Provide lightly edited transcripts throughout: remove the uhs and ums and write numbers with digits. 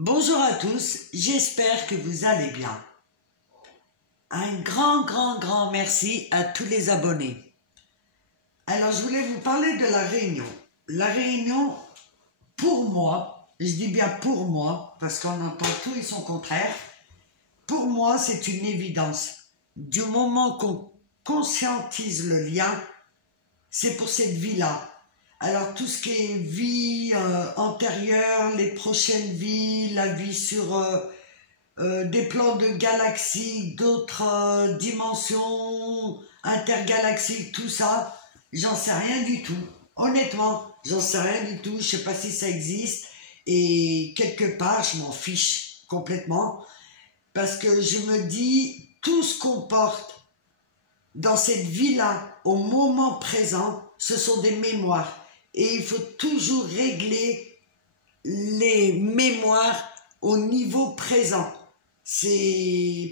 Bonjour à tous, j'espère que vous allez bien. Un grand merci à tous les abonnés. Alors je voulais vous parler de La Réunion. La Réunion, pour moi, je dis bien pour moi, parce qu'on entend tout et son contraire, pour moi c'est une évidence. Du moment qu'on conscientise le lien, c'est pour cette vie-là. Alors tout ce qui est vie antérieure, les prochaines vies, la vie sur des plans de galaxies, d'autres dimensions intergalactiques, tout ça, j'en sais rien du tout. Honnêtement, j'en sais rien du tout, je sais pas si ça existe et quelque part je m'en fiche complètement parce que je me dis tout ce qu'on porte dans cette vie-là au moment présent, ce sont des mémoires. Et il faut toujours régler les mémoires au niveau présent.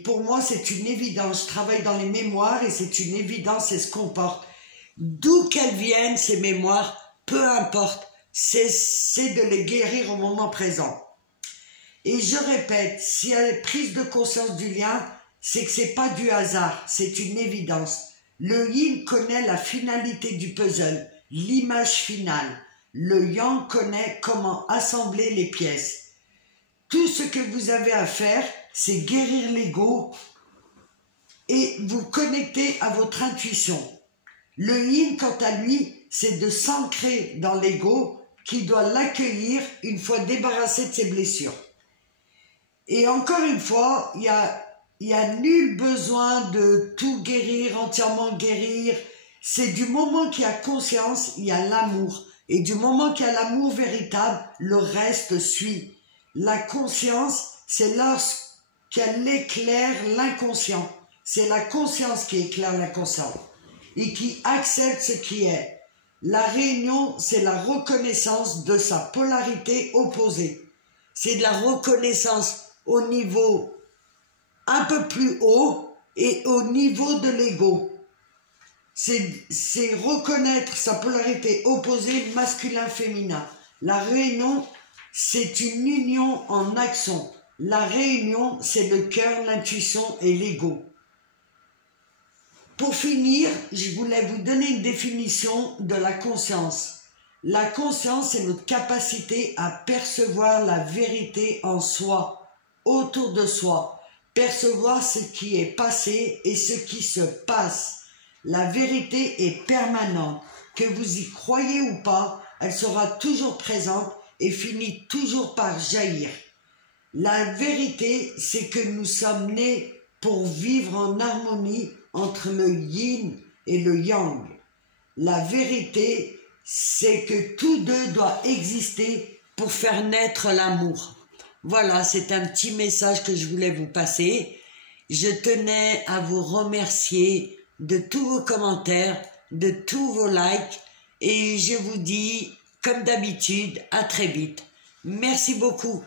Pour moi, c'est une évidence. Je travaille dans les mémoires et c'est une évidence, c'est ce qu'on porte. D'où qu'elles viennent, ces mémoires, peu importe, c'est de les guérir au moment présent. Et je répète, s'il y a une prise de conscience du lien, c'est que c'est pas du hasard, c'est une évidence. Le yin connaît la finalité du puzzle, l'image finale. Le yang connaît comment assembler les pièces. Tout ce que vous avez à faire, c'est guérir l'ego et vous connecter à votre intuition. Le yin, quant à lui, c'est de s'ancrer dans l'ego qui doit l'accueillir une fois débarrassé de ses blessures. Et encore une fois, il y a nul besoin de tout guérir, entièrement guérir. C'est du moment qu'il y a conscience, il y a l'amour. Et du moment qu'il y a l'amour véritable, le reste suit. La conscience, c'est lorsqu'elle éclaire l'inconscient. C'est la conscience qui éclaire l'inconscient et qui accepte ce qui est. La réunion, c'est la reconnaissance de sa polarité opposée. C'est de la reconnaissance au niveau un peu plus haut et au niveau de l'ego. C'est reconnaître sa polarité opposée masculin-féminin. La réunion, c'est une union en action. La réunion, c'est le cœur, l'intuition et l'ego. Pour finir, je voulais vous donner une définition de la conscience. La conscience, c'est notre capacité à percevoir la vérité en soi, autour de soi. Percevoir ce qui est passé et ce qui se passe. La vérité est permanente. Que vous y croyez ou pas, elle sera toujours présente et finit toujours par jaillir. La vérité, c'est que nous sommes nés pour vivre en harmonie entre le yin et le yang. La vérité, c'est que tous deux doivent exister pour faire naître l'amour. Voilà, c'est un petit message que je voulais vous passer. Je tenais à vous remercier de tous vos commentaires, de tous vos likes et je vous dis, comme d'habitude, à très vite. Merci beaucoup.